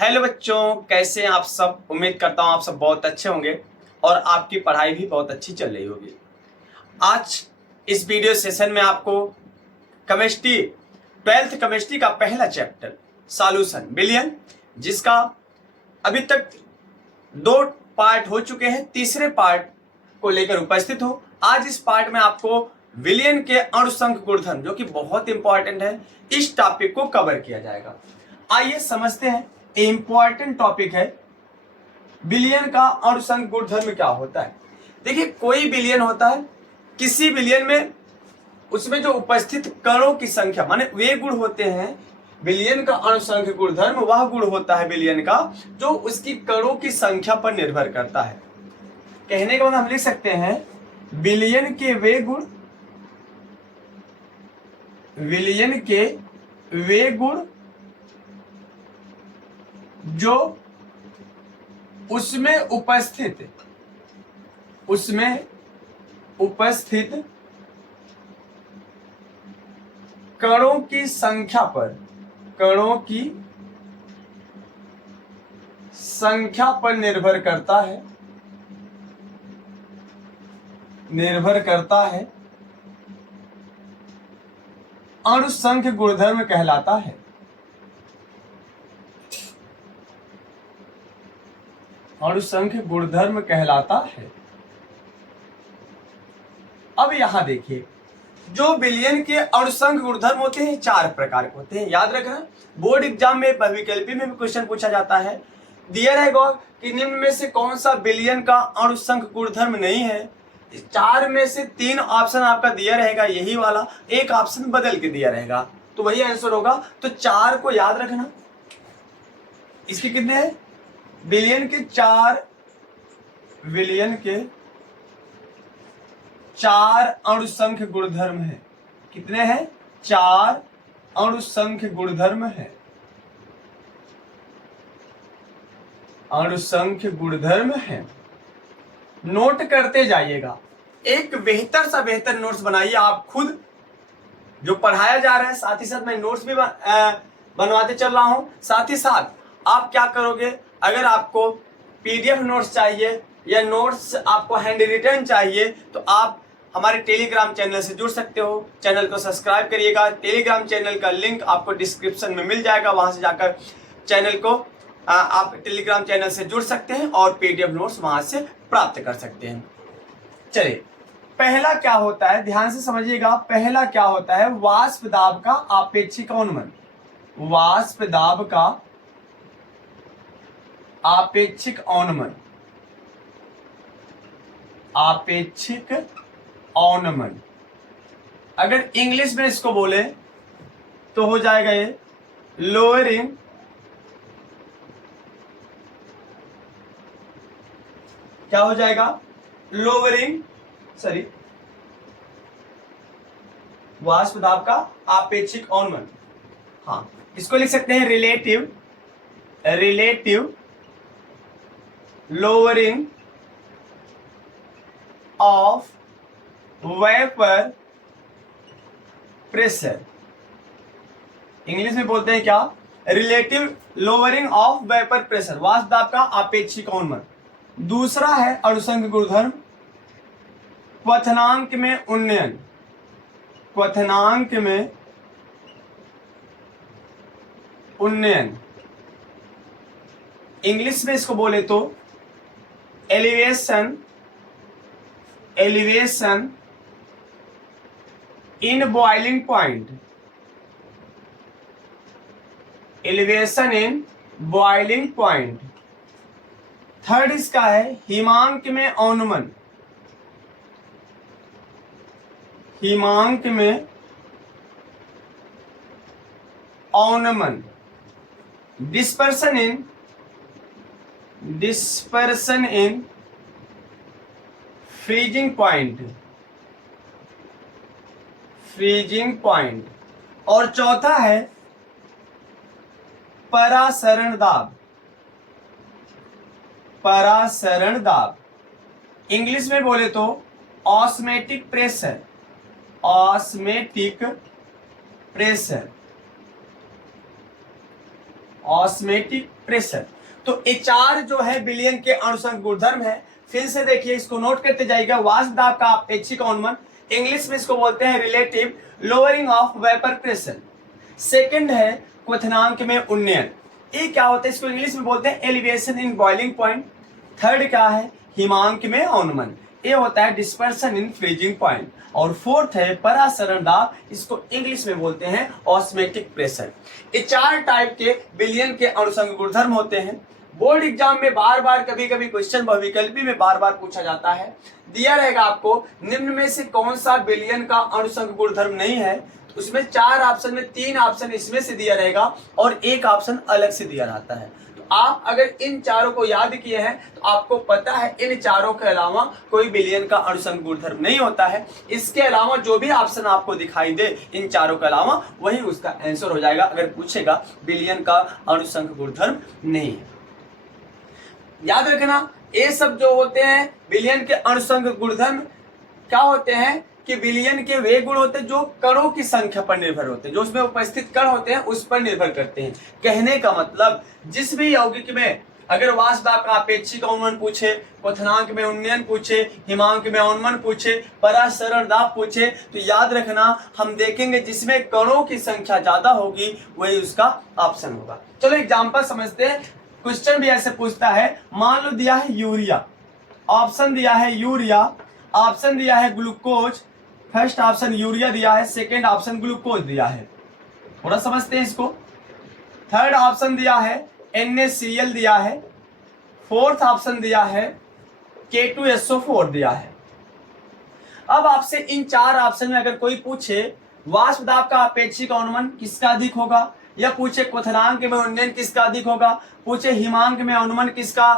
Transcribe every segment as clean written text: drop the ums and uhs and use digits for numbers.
Hello बच्चों, कैसे हैं आप सब। उम्मीद करता हूं आप सब बहुत अच्छे होंगे और आपकी पढ़ाई भी बहुत अच्छी चल रही होगी। आज इस वीडियो सेशन में आपको केमिस्ट्री 12th केमिस्ट्री का पहला चैप्टर सॉल्यूशन बिलियन, जिसका अभी तक 2 पार्ट हो चुके हैं, तीसरे पार्ट को लेकर उपस्थित हो। आज इस पार्ट में आपको विलियन के अणुसंख्य गुणधर्म, जो कि बहुत इंपॉर्टेंट है, इस टॉपिक को कवर किया जाएगा। आइए समझते हैं। इंपॉर्टेंट टॉपिक है विलियन का अणुसंख्य गुणधर्म क्या होता है। देखिए, कोई विलियन होता है, किसी विलियन में उसमें जो उपस्थित कणों की संख्या, माने वे गुण होते हैं। विलियन का अणुसंख्य गुणधर्म वह गुण होता है विलियन का जो उसकी कणों की संख्या पर निर्भर करता है। कहने के बाद हम लिख सकते हैं विलियन के वे गुण, विलियन के वे गुण जो उसमें उपस्थित कणों की संख्या पर निर्भर करता है अणुसंख्य गुणधर्म कहलाता है। अणुसंख्य गुणधर्म कहलाता है। अब यहां देखिए, जो विलियन के अणुसंख्य गुणधर्म होते हैं 4 प्रकार के होते हैं। याद रखना, बोर्ड एग्जाम में बहुविकल्पी में भी क्वेश्चन पूछा जाता है। दिया रहेगा कि निम्न में से कौन सा विलियन का अणुसंख्य गुणधर्म नहीं है। 4 में से 3 ऑप्शन आपका दिया रहेगा, यही वाला, एक ऑप्शन बदल के दिया रहेगा, तो वही आंसर होगा। तो 4 को याद रखना। इसके कितने हैं? विलियन के 4 अणुसंख्य गुणधर्म है। कितने हैं? 4 अणुसंख्य गुणधर्म है। अणुसंख्य गुणधर्म है। नोट करते जाइएगा। एक बेहतर सा बेहतर नोट्स बनाइए आप खुद, जो पढ़ाया जा रहा है। साथ ही साथ मैं नोट्स भी बनवाते चल रहा हूं। साथ ही साथ आप क्या करोगे, अगर आपको पीडीएफ नोट्स चाहिए या नोट्स आपको हैंड रिटन चाहिए, तो आप हमारे टेलीग्राम चैनल से जुड़ सकते हो। चैनल को सब्सक्राइब करिएगा। टेलीग्राम चैनल का लिंक आपको डिस्क्रिप्शन में मिल जाएगा, वहां से जाकर चैनल को आप टेलीग्राम चैनल से जुड़ सकते हैं और पीडीएफ नोट्स वहां से प्राप्त कर सकते हैं। चलिए, पहला क्या होता है, ध्यान से समझिएगा। पहला क्या होता है? वाष्प दाब का आपेक्षिक अवनमन। वाष्प दाब का आपेक्षिक अवनमन। आपेक्षिक अवनमन, अगर इंग्लिश में इसको बोले तो हो जाएगा ये लोअरिंग क्या हो जाएगा? वाष्प दाब का आपेक्षिक अवनमन। हाँ, इसको लिख सकते हैं relative lowering of vapour pressure. English में बोलते हैं क्या? Relative lowering of vapour pressure, वाष्प दाब का आपेक्षिक अवनमन। दूसरा है अणुसंख्य गुणधर्म क्वथनांक में उन्नयन। क्वथनांक में उन्नयन, इंग्लिश में इसको बोले तो elevation in boiling point. Elevation in boiling point. Third इसका है हिमांक में अवनमन। हिमांक में अवनमन। Dispersion in freezing point. और चौथा है परासरण दाब। इंग्लिश में बोले तो ऑस्मेटिक प्रेशर। Osmotic pressure. तो ये चार जो है बिलियन के अणुसंघ गुणधर्म है। फिर से देखिए, इसको नोट करते जाइएगा। वाष्प दाब का अपेक्षिक अवनमन, इंग्लिश में इसको बोलते हैं relative lowering of vapour pressure. Second है क्वथनांक में उन्नयन, ये क्या होता है, इसको इंग्लिश में बोलते हैं elevation in boiling point. Third क्या है, हिमांक में अवनमन, ये होता है डिस्पर्सन इन फ्रीजिंग पॉइंट। और फोर्थ है परासरण दाब, इसको इंग्लिश में बोलते हैं ऑस्मेटिक प्रेशर। ये चार टाइप के बिलियन के अणुसंघ गुणधर्म होते हैं। बोर्ड एग्जाम में बार बार कभी कभी क्वेश्चन बहुविकल्पी में बार बार पूछा जाता है। दिया रहेगा आपको निम्न में से कौन सा बिलियन का अणुसंघ गुणधर्म नहीं है, तो उसमें चार ऑप्शन में तीन ऑप्शन इसमें से दिया रहेगा और एक ऑप्शन अलग से दिया रहता है। तो आप अगर इन चारों को याद किए हैं तो आपको पता है इन चारों के अलावा कोई बिलियन का अणुसंघ गुणधर्म नहीं होता है। इसके अलावा जो भी ऑप्शन आपको दिखाई दे इन चारों के अलावा, वही उसका आंसर हो जाएगा अगर पूछेगा बिलियन का अणुसंघ गुणधर्म नहीं है। याद रखना, ये सब जो होते हैं बिलियन के अणुसंघ गुणधर्म क्या होते हैं कि बिलियन के वे गुण होते हैं जो कणों की संख्या पर निर्भर होते हैं, जो उसमें उपस्थित कण होते हैं उस पर निर्भर करते हैं। कहने का मतलब जिस भी यौगिक में अगर वाष्प दाब का अपेक्षिक अवनमन पूछे, क्वथनांक में उन्नयन पूछे, हिमांक में अवनमन पूछे, परासरण दाब पूछे, तो याद रखना हम देखेंगे जिसमें कणों की संख्या ज्यादा होगी वही उसका ऑप्शन होगा। चलो एग्जाम्पल समझते हैं। क्वेश्चन भी ऐसे पूछता है, मान लो दिया है यूरिया, ऑप्शन दिया है यूरिया, ऑप्शन दिया है ग्लूकोज, फर्स्ट ऑप्शन यूरिया दिया है, सेकेंड ऑप्शन ग्लूकोज दिया है। थोड़ा समझते हैं इसको। थर्ड ऑप्शन दिया है NaCl दिया है, फोर्थ ऑप्शन दिया है K2SO4 दिया है। अब आपसे इन चार ऑप्शन में अगर कोई पूछे वाष्प दाब का अपेक्षिक अवनमन किसका अधिक होगा, या पूछे क्वथनांक में उन्नयन किसका अधिक होगा, पूछे हिमांक में अवनमन किसका,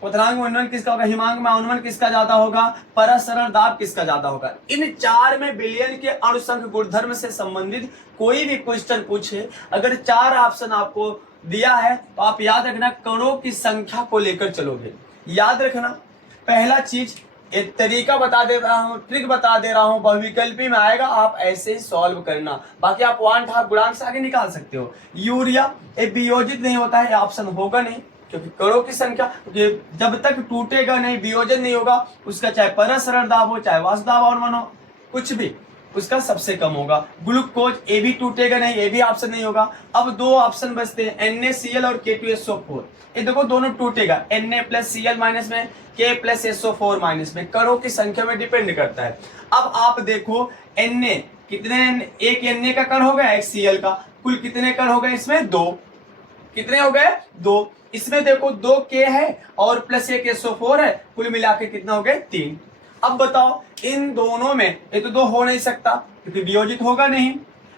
क्वथनांक में उन्नयन किसका होगा, हिमांक में अवनमन किसका ज्यादा होगा, परासरण दाब किसका ज्यादा होगा, इन चार में बिलियन के अणुसंघ गुणधर्म से संबंधित कोई भी क्वेश्चन पूछे, अगर चार ऑप्शन आपको दिया है तो आप याद रखना कणों की संख्या को लेकर चलोगे। याद रखना पहला चीज, एक तरीका बता दे रहा हूँ, ट्रिक बता दे रहा हूँ, बहुविकल्पी में आएगा, आप ऐसे ही सॉल्व करना। बाकी आप वन हाफ गुणांक से आगे निकाल सकते हो। यूरिया ये वियोजित नहीं होता है, ऑप्शन होगा नहीं, क्योंकि कणों की संख्या जब तक टूटेगा नहीं, वियोजन नहीं होगा, उसका चाहे परासरण दाब हो चाहे वाष्प दाब अवनमन हो, कुछ भी उसका सबसे कम होगा। ग्लूकोज ये भी टूटेगा नहीं, ये भी ऑप्शन नहीं होगा। अब दो ऑप्शन बचते हैं NaCl और K2SO4। ये देखो दोनों टूटेगा, Na+Cl माइनस में, K+SO4 माइनस में, कणों की संख्या में डिपेंड करता है। अब आप देखो Na कितने, एक Na का कण हो गया, एक Cl का, कुल कितने कण हो गए इसमें, दो। कितने हो गए, दो। इसमें देखो 2 K है और प्लस एक SO4 है, कुल मिला के कितना हो गए, 3। अब बताओ इन दोनों में ये तो दो हो नहीं सकता क्योंकि वियोजित होगा नहीं,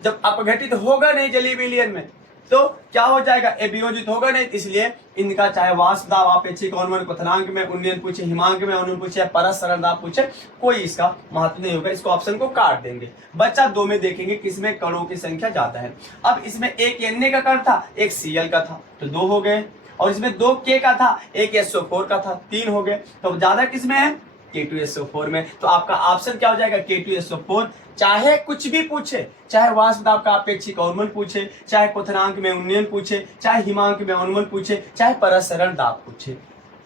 जब अपघटित होगा नहीं जलीय विलयन में तो क्या हो जाएगा, ये वियोजित होगा नहीं, इसलिए इनका चाहे वाष्प दाब अपेक्षिक अवनमन, क्वथनांक में उन्नयन पूछे, हिमांक में अवनमन पूछे, परासरण दाब पूछे, कोई इसका महत्व नहीं होगा। इसको ऑप्शन को काट देंगे, बच्चा दो में देखेंगे किसमें कणों की संख्या ज्यादा है। अब इसमें एक Na का कण था, एक Cl का था, तो 2 हो गए, और इसमें 2 K का था, एक SO4 का था, 3 हो गए। तो ज्यादा किसमें है, K2SO4 में। तो आपका ऑप्शन क्या हो जाएगा, K2SO4। चाहे कुछ भी पूछे, चाहे वाष्प दाब का अपेक्षिक अवनमन पूछे, चाहे क्वथनांक में उन्नयन पूछे, चाहे हिमांक में अवनमन पूछे, चाहे परासरण दाब पूछे।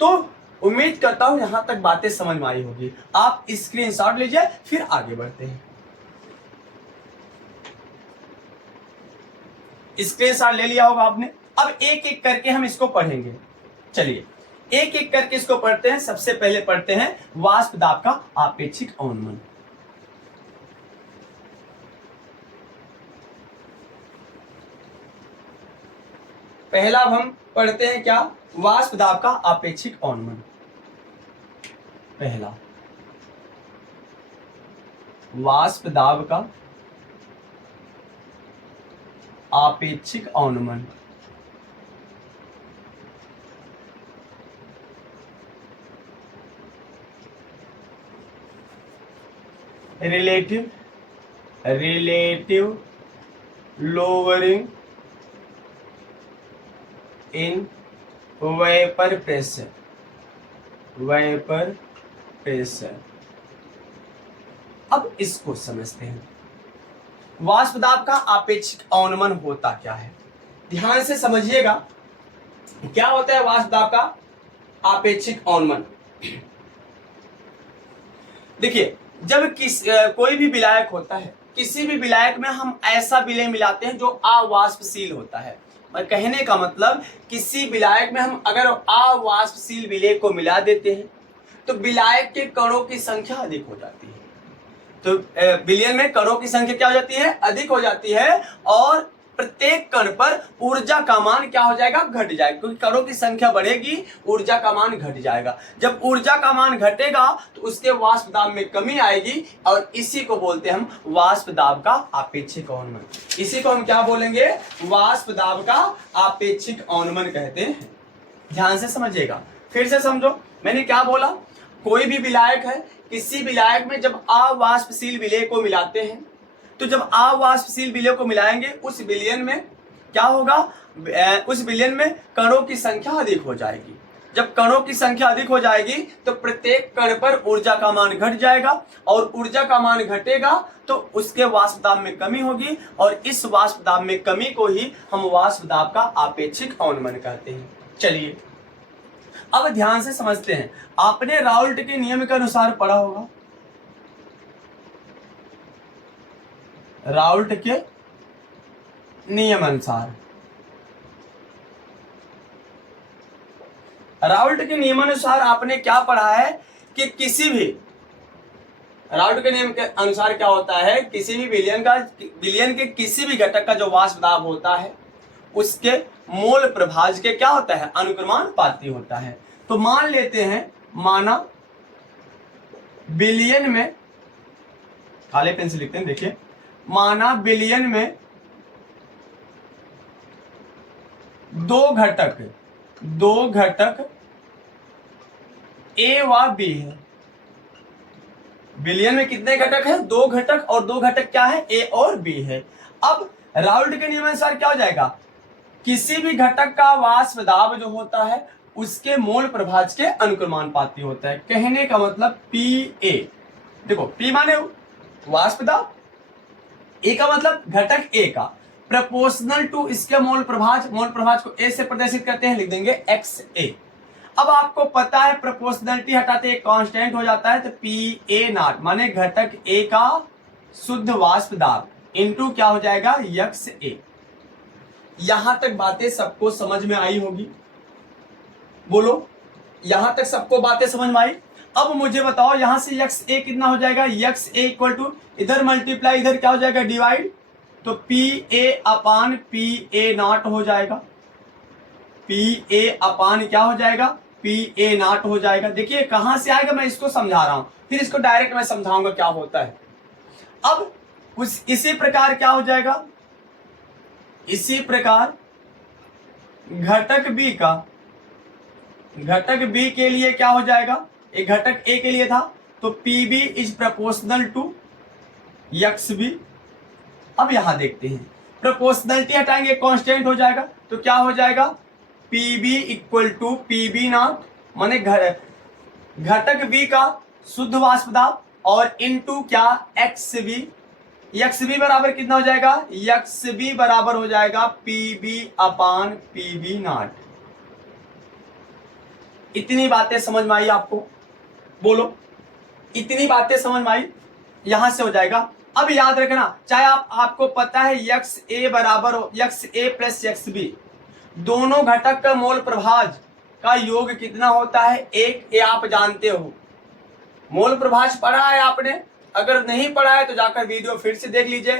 तो उम्मीद करता हूं यहां तक बातें समझ में आई होगी। आप स्क्रीनशॉट लीजिए, फिर आगे बढ़ते हैं। स्क्रीनशॉट ले लिया होगा आपने। अब एक एक करके हम इसको पढ़ेंगे। चलिए एक एक करके इसको पढ़ते हैं। सबसे पहले पढ़ते हैं वाष्प दाब का आपेक्षिक अवनमन। पहला हम पढ़ते हैं क्या, वाष्प दाब का आपेक्षिक अवनमन। पहला वाष्प दाब का आपेक्षिक अवनमन। Relative lowering in vapour pressure, अब इसको समझते हैं। वाष्प दाब का आपेक्षिक अवनमन होता क्या है। ध्यान से समझिएगा क्या होता है वाष्प दाब का आपेक्षिक अवनमन। देखिए, जब कोई भी विलायक होता है, किसी भी विलायक में हम ऐसा विलय मिलाते हैं जो अवाष्पशील होता है। और कहने का मतलब किसी विलायक में हम अगर अवाष्पशील विलय को मिला देते हैं तो विलायक के कणों की संख्या अधिक हो जाती है। तो विलयन में कणों की संख्या क्या हो जाती है? अधिक हो जाती है, और प्रत्येक कण पर ऊर्जा का मान क्या हो जाएगा? घट जाएगा, क्योंकि कणों की संख्या बढ़ेगी, ऊर्जा का मान घट जाएगा। जब ऊर्जा का मान घटेगा तो उसके वाष्प दाब में कमी आएगी, और इसी को बोलते हैं हम वाष्प दाब का आपेक्षिक अवनमन। इसी को हम क्या बोलेंगे? वाष्प दाब का आपेक्षिक अवनमन कहते हैं। ध्यान से समझिएगा, फिर से समझो मैंने क्या बोला। कोई भी विलायक है, किसी विलायक में जब अवाष्पशील विलय को मिलाते हैं, तो जब अवाष्पशील विलय को मिलाएंगे उस विलयन में क्या होगा? उस विलयन में कणों की संख्या अधिक हो जाएगी। जब कणों की संख्या अधिक हो जाएगी तो प्रत्येक कण पर ऊर्जा का मान घट जाएगा, और ऊर्जा का मान घटेगा तो उसके वाष्प दाब में कमी होगी, और इस वाष्प दाब में कमी को ही हम वाष्प दाब का आपेक्षिक अवनमन कहते हैं। चलिए अब ध्यान से समझते हैं। आपने राउल्ट के नियम के अनुसार पढ़ा होगा, राउल्ट के नियम अनुसार, राउल्ट के नियमानुसार आपने क्या पढ़ा है कि किसी भी राउल्ट के नियम के अनुसार क्या होता है? किसी भी विलयन के किसी भी घटक का जो वाष्प दाब होता है उसके मोल प्रभाज के क्या होता है? अनुक्रमानुपाती होता है। तो मान लेते हैं, माना विलयन में, काले पेन से लिखते हैं, देखिए, माना विलयन में दो घटक ए व बी है। विलयन में कितने घटक है? दो घटक, और दो घटक क्या है? ए और बी है। अब राउल्ट के नियमानुसार क्या हो जाएगा? किसी भी घटक का वाष्प दाब जो होता है उसके मोल प्रभाज के अनुक्रमानुपाती होता है। कहने का मतलब पी ए, देखो पी माने वाष्प दाब, ए का मतलब घटक ए का, प्रोपोर्शनल टू इसके मोल प्रभाज को ए से प्रदर्शित करते हैं, लिख देंगे एक्स ए। अब आपको पता है प्रोपोर्शनलिटी हटाते एक कांस्टेंट हो जाता है, तो पी ए नॉट माने घटक ए का शुद्ध वाष्प दाब इनटू क्या हो जाएगा? यक्स ए। यहां तक बातें सबको समझ में आई होगी? बोलो, यहां तक सबको बातें समझ में आई? अब मुझे बताओ यहां से यक्स ए कितना हो जाएगा? यक्स ए इक्वल टू इधर मल्टीप्लाई, इधर क्या हो जाएगा? डिवाइड, तो P A upon P A not हो जाएगा। पी ए अपान क्या हो जाएगा? पी ए नॉट हो जाएगा। देखिए कहां से आएगा, मैं इसको समझा रहा हूं, फिर इसको डायरेक्ट मैं समझाऊंगा क्या होता है। अब इसी प्रकार क्या हो जाएगा? इसी प्रकार घटक बी के लिए क्या हो जाएगा? एक घटक ए के लिए था, तो P B is proportional to X B. अब यहां देखते हैं, प्रोपोर्शनलिटी हटाएंगे कांस्टेंट हो जाएगा, तो क्या हो जाएगा? P B equal to P B not माने घटक बी का शुद्ध वाष्प दाब, और इनटू क्या? X B. एक्स बी बराबर कितना हो जाएगा? एक्स बी बराबर हो जाएगा P B upon P B not. इतनी बातें समझ में आई आपको? बोलो, इतनी बातें समझ में आई? यहां से हो जाएगा। अब याद रखना, चाहे आपको पता है यक्स ए बराबर हो यक्स ए प्लस यक्स बी, दोनों घटक का मोल प्रभाज का योग कितना होता है? एक। ये आप जानते हो, मोल प्रभाज पढ़ा है आपने? अगर नहीं पढ़ा है तो जाकर वीडियो फिर से देख लीजिए,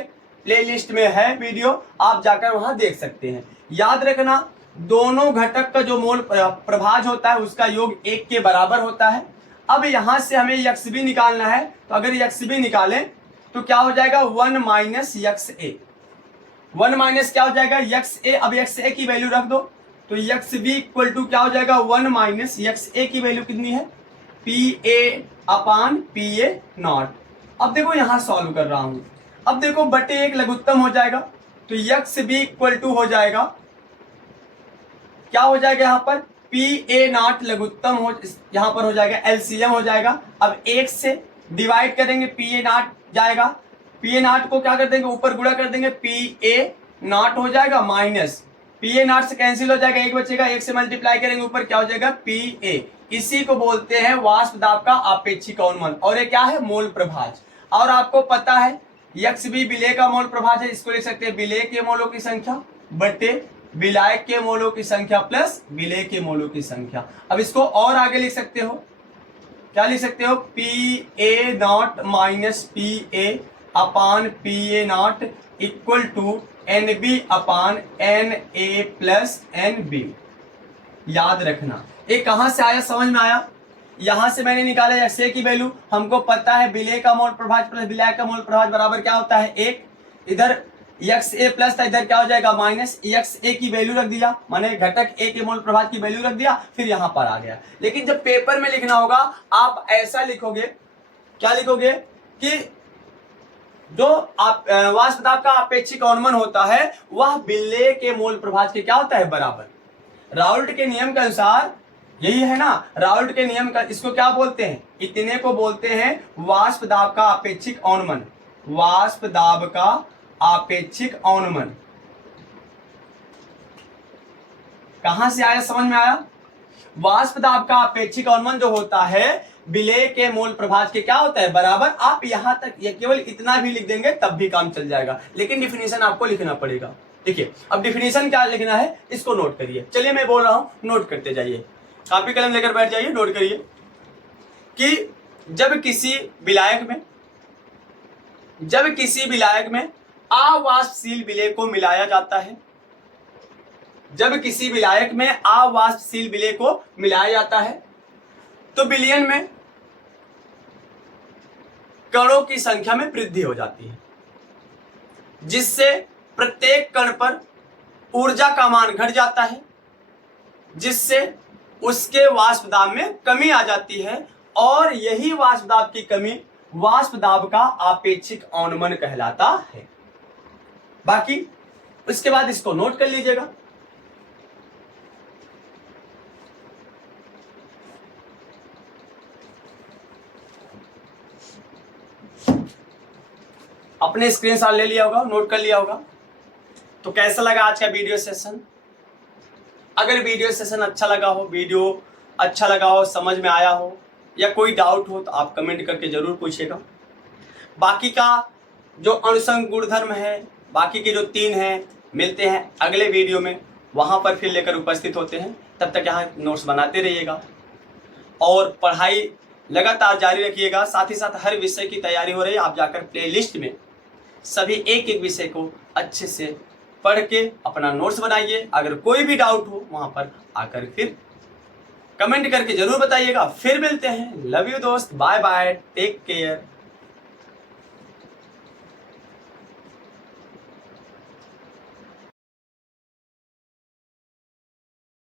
प्लेलिस्ट में है वीडियो, आप जाकर वहां देख सकते हैं। याद रखना, दोनों घटक का जो मोल प्रभाज होता है उसका योग एक के बराबर होता है। अब यहां से हमें यक्स बी निकालना है, तो अगर यक्स बी निकालें तो क्या हो जाएगा? 1 माइनस यक्स ए। 1 माइनस क्या हो जाएगा? यक्स ए। अब यक्स ए की वैल्यू रख दो, तो यक्स बी इक्वल टू क्या हो जाएगा? 1 माइनस यक्स ए की वैल्यू कितनी है? P A upon P A not. अब देखो यहां सॉल्व कर रहा हूं, अब देखो बटे एक लघुत्तम हो जाएगा, तो यक्स बी इक्वल टू हो जाएगा, क्या हो जाएगा यहाँ पर? पी ए नॉट लघुत्तम हो, यहां पर हो जाएगा एलसीएम हो जाएगा। अब एक से डिवाइड करेंगे, पी ए नॉट जाएगा, पी ए नॉट को क्या कर देंगे? ऊपर गुणा कर देंगे, पी ए नॉट हो जाएगा माइनस पी ए नॉट से कैंसिल हो जाएगा, एक बचेगा, एक से मल्टीप्लाई करेंगे ऊपर क्या हो जाएगा पी ए। इसी को बोलते हैं वाष्प दाब का आपेक्षिक अवनमन, और ये क्या है मोल प्रभाज। और आपको पता है यक्स भी विलेय का मोल प्रभाज है, इसको लिख सकते हैं विलेय के मोलों की संख्या बटे विलायक के मोलों की संख्या प्लस विलेय के मोलों की संख्या। अब इसको और आगे लिख सकते हो, क्या लिख सकते हो P A not minus P A upon P A not equal to N B upon N A plus N B. याद रखना ये कहां से आया, समझ में आया, यहां से मैंने निकाला एक्स ए की वैल्यू। हमको पता है विलेय का मोल प्रभाज प्लस विलायक का मोल प्रभाज बराबर क्या होता है एक, इधर एक्स ए प्लस था, इधर क्या हो जाएगा माइनस, एक्स ए की वैल्यू रख दिया, माने घटक ए के मोल प्रभाज की वैल्यू रख दिया, फिर यहां पर आ गया। लेकिन जब पेपर में लिखना होगा आप ऐसा लिखोगे, क्या लिखोगे कि जो आप वाष्प दाब का आपेक्षिक अवनमन होता है वह विलेय के मोल प्रभाज के क्या होता है बराबर। राउल्ट के नियम के अनुसार यही है ना, राउल्ट के नियम का इसको क्या बोलते हैं, इतने को बोलते हैं वाष्प दाब का आपेक्षिक अवनमन। वाष्प दाब का आपेक्षिक अवनमन कहां से आया, समझ में आया। वाष्प दाब का आपेक्षिक अवनमन जो होता है विलेय के मोल प्रभाज के क्या होता है बराबर। आप यहां तक ये केवल इतना भी लिख देंगे तब भी काम चल जाएगा, लेकिन डिफिनीशन आपको लिखना पड़ेगा। देखिए अब डिफिनीशन क्या लिखना है इसको नोट करिए, चलिए मैं बोल रहा हूं नोट करते जाइए, कॉपी कलम लेकर बैठ जाइए, नोट करिए कि जब किसी विलायक में अवाष्पशील विलेय को मिलाया जाता है, जब किसी विलायक में अवाष्पशील विलेय को मिलाया जाता है तो विलयन में कणों की संख्या में वृद्धि हो जाती है, जिससे प्रत्येक कण पर ऊर्जा का मान घट जाता है, जिससे उसके वाष्प दाब में कमी आ जाती है, और यही वाष्प दाब की कमी वाष्प दाब का आपेक्षिक अवनमन कहलाता है। बाकी उसके बाद इसको नोट कर लीजिएगा। अपने स्क्रीनशॉट ले लिया होगा, नोट कर लिया होगा। तो कैसा लगा आज का वीडियो सेशन। अगर वीडियो सेशन अच्छा लगा हो, समझ में आया हो या कोई डाउट हो तो आप कमेंट करके जरूर पूछिएगा। बाकी का जो अनुसंग गुणधर्म है, बाकी के जो 3 हैं, मिलते हैं अगले वीडियो में, वहां पर फिर लेकर उपस्थित होते हैं। तब तक यहाँ नोट्स बनाते रहिएगा और पढ़ाई लगातार जारी रखिएगा। साथ ही साथ हर विषय की तैयारी हो रही है, आप जाकर प्लेलिस्ट में सभी एक एक विषय को अच्छे से पढ़ के अपना नोट्स बनाइए। अगर कोई भी डाउट हो वहां पर आकर फिर कमेंट करके जरूर बताइएगा। फिर मिलते हैं, लव यू दोस्त, बाय बाय, टेक केयर।